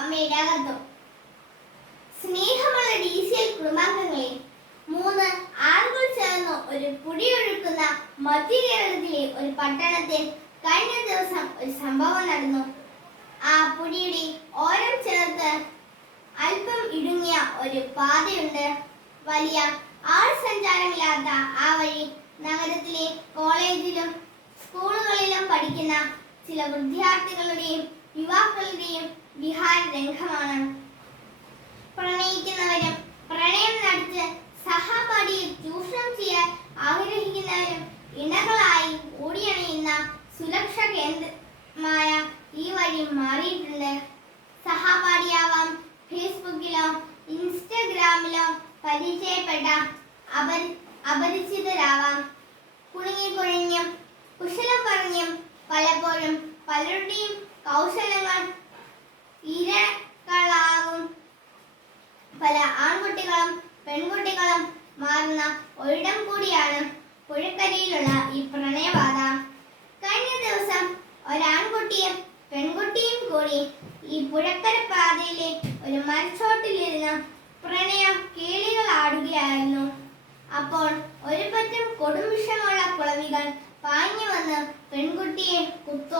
അമ്മയുടെ അകത്തും സ്നേഹമുള്ള ഡി സി എൽ കുടുംബാംഗങ്ങളെ മൂന്ന് ആളുകൾ ചേർന്ന് ഒരു പുടിയൊഴുക്കുന്ന മധ്യ കേരളത്തിലെ ഒരു പട്ടണത്തിൽ കഴിഞ്ഞ ദിവസം ഒരു സംഭവം നടന്നു. ആ പുടിയുടെ ഓരം ചേർത്ത് അല്പം ഇടുങ്ങിയ ഒരു പാതയുണ്ട്. വലിയ ആൾ സഞ്ചാരമില്ലാത്ത ആ വഴി നഗരത്തിലെ കോളേജിലും സ്കൂളുകളിലും പഠിക്കുന്ന ചില വിദ്യാർത്ഥികളുടെയും യുവാക്കളുടെയും വിഹാര രംഗമാണ്. പ്രണയിക്കുന്നവരും പ്രണയം നടത്തി സഹപാഠിയെ ചൂഷണം ചെയ്യാൻ ആഗ്രഹിക്കുന്നവരും ഇണകളായി ഓടിയണയുന്ന സുരക്ഷ കേന്ദ്രമായ ഈ വഴി മാറിയിട്ടുണ്ട്. സഹപാഠിയാവാം ഫേസ്ബുക്കിലോ ഇൻസ്റ്റഗ്രാമിലോ പരിചയപ്പെട്ട അപരി അപരിചിതരാവാം. കുണുങ്ങിക്കുഴഞ്ഞും കുശലം പറഞ്ഞും പലപ്പോഴും പലരുടെയും കൗശലങ്ങൾ ഇരകളാകും. പല ആൺകുട്ടികളും പെൺകുട്ടികളും മാറുന്ന ഒരിടം കൂടിയാണ് പുഴക്കരയിലുള്ള ഈ പ്രണയപാത കഴിഞ്ഞ ദിവസം ഒരാൺകുട്ടിയും പെൺകുട്ടിയും കൂടി ഈ പുഴക്കര പാതയിലെ ഒരു മരച്ചോട്ടിലിരുന്ന് പ്രണയം കേളികൾ ആടുകയായിരുന്നു. അപ്പോൾ ഒരു പറ്റം കൊടുംവിഷമുള്ള കുളവികൾ പാഞ്ഞു വന്ന് പെൺകുട്ടിയെ കുത്ത്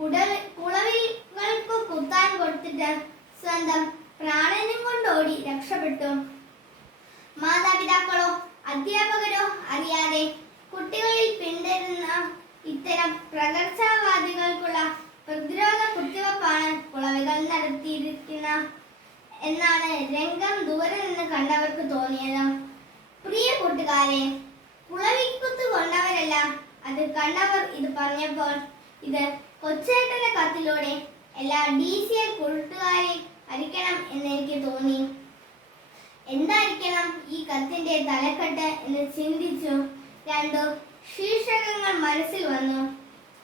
കുളവികൾക്ക് കുത്താൻ കൊടുത്തിട്ട് സ്വന്തം പ്രാണനും കൊണ്ടോടി രക്ഷപ്പെട്ടു. മാതാപിതാക്കളോ അധ്യാപകരോ അറിയാതെ കുട്ടികളിൽ പിന്തുടരുന്ന ഇത്തരം പ്രകർഷവാദികൾക്കുള്ള പ്രതിരോധ കുത്തിവെപ്പാണ് കുളവികൾ നടത്തിയിരിക്കുന്ന എന്നാണ് രംഗം ദൂരെ നിന്ന് കണ്ടവർക്ക് തോന്നിയത്. പ്രിയ കൂട്ടുകാരെ കുളവിക്കുത്ത് കൊണ്ടവരല്ല അത് കണ്ടവർ ഇത് പറഞ്ഞപ്പോൾ ഇത് കൊച്ചേട്ടന്റെ കത്തിലൂടെ എല്ലാ ഡി സി എൽ കൂട്ടുകാരെ അരിക്കണം എന്ന് എനിക്ക് തോന്നി. എന്തായിരിക്കണം ഈ കത്തിന്റെ തലക്കെട്ട് എന്ന് ചിന്തിച്ചു രണ്ടു ശീർഷകങ്ങൾ മനസ്സിൽ വന്നു.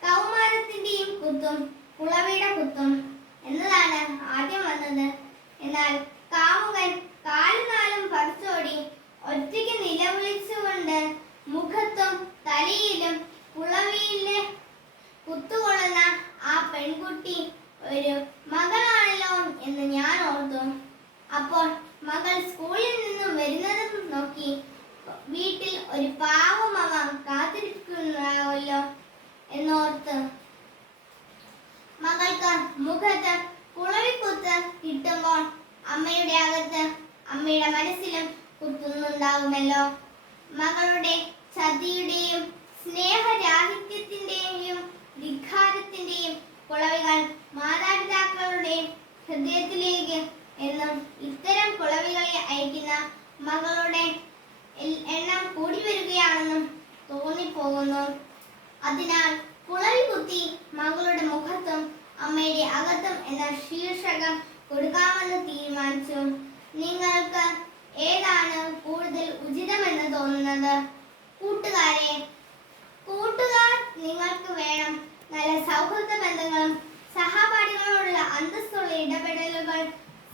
കൗമാരത്തിന്റെയും കുത്തും കുളവിയുടെ കുത്തും എന്നതാണ് ആദ്യം വന്നത്. എന്നാൽ കാമുകൻ കാലും നാലും പറിച്ചോടി ഒറ്റയ്ക്ക് നിലവിളിച്ചുകൊണ്ട് മുഖത്തും തലയിലും കുളവിയിലെ കുത്തുകൊള്ളുന്ന ആ പെൺകുട്ടി ഒരു മകളാണല്ലോ എന്ന് ഞാൻ ഓർത്തു. അപ്പോൾ മകൾ സ്കൂളിൽ നിന്നും വരുന്നതും നോക്കി. വീട്ടിൽ ഒരു പാവമവ കാത്തിരിക്കുന്നതാവല്ലോ എന്നോർത്ത്. മകൾക്ക് മുഖത്ത് കുളവിക്കുത്ത് കിട്ടുമ്പോൾ അമ്മയുടെ അകത്ത് അമ്മയുടെ മനസ്സിലും കുത്തുന്നുണ്ടാവുമല്ലോ. മകളുടെ ചതിയുടെയും സ്നേഹരാഹിത്യത്തിന്റെയും ധിഖാരത്തിന്റെയും കുളവികൾ മാതാപിതാക്കളുടെയും ഹൃദയത്തിലേക്ക് എന്നും ഇത്തരം കുളവികളെ അയക്കുന്ന മകളുടെ എണ്ണം കൂടി വരികയാണെന്നും തോന്നിപ്പോകുന്നു. അതിനാൽ കുളവി കുത്തി മകളുടെ മുഖത്തും അമ്മയുടെ അകത്തും എന്ന ശീർഷകം കൊടുക്കാമെന്ന് തീരുമാനിച്ചു. നിങ്ങൾക്ക് ഏതാണ് കൂടുതൽ ഉചിതമെന്ന് തോന്നുന്നത്? കൂട്ടുകാരെ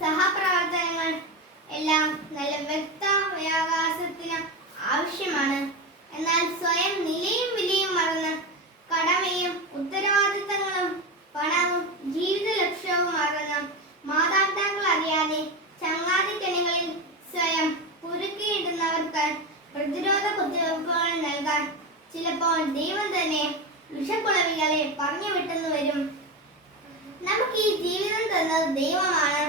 സഹപ്രവർത്തനങ്ങൾ എല്ലാം നല്ല വ്യക്തവ്യാകാശത്തിന് ആവശ്യമാണ്. എന്നാൽ സ്വയം നിലയും വിലയും മറന്ന് കടമയും ഉത്തരവാദിത്തങ്ങളും പണവും ജീവിത ലക്ഷ്യവും മറന്ന് മാതാപിതാക്കൾ അറിയാതെ ചങ്ങാതിക്കണികളിൽ സ്വയം കുരുക്കിയിടുന്നവർക്ക് പ്രതിരോധ കുത്തിവയ്പ്പുകൾ നൽകാൻ ചിലപ്പോൾ ദൈവം തന്നെ വിഷക്കുളവികളെ പറഞ്ഞു വിട്ടെന്ന് വരും. നമുക്ക് ഈ ജീവിതം തന്നത് ദൈവമാണ്.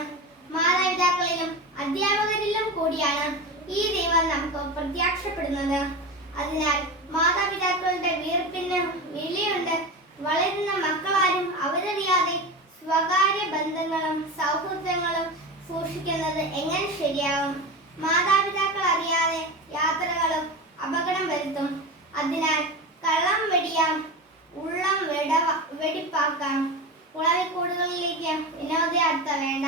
മാതാപിതാക്കളിലും അധ്യാപകരിലും കൂടിയാണ് ഈ ദൈവം നമുക്ക് പ്രത്യക്ഷപ്പെടുന്നത്. അതിനാൽ മാതാപിതാക്കളുടെ വീർപ്പിന് വിലയുണ്ട് വളരുന്ന മക്കളാരും അവരറിയാതെ സ്വകാര്യ ബന്ധങ്ങളും സൗഹൃദങ്ങളും സൂക്ഷിക്കുന്നത് എങ്ങനെ ശരിയാവും മാതാപിതാക്കൾ അറിയാതെ യാത്രകളും അപകടം വരുത്തും. അതിനാൽ കള്ളം വെടിയാം ഉള്ളം വെടവ വെടിപ്പാക്കാം. കുളവിക്കൂടുകളിലേക്ക് വിനോദയാത്ര വേണ്ട.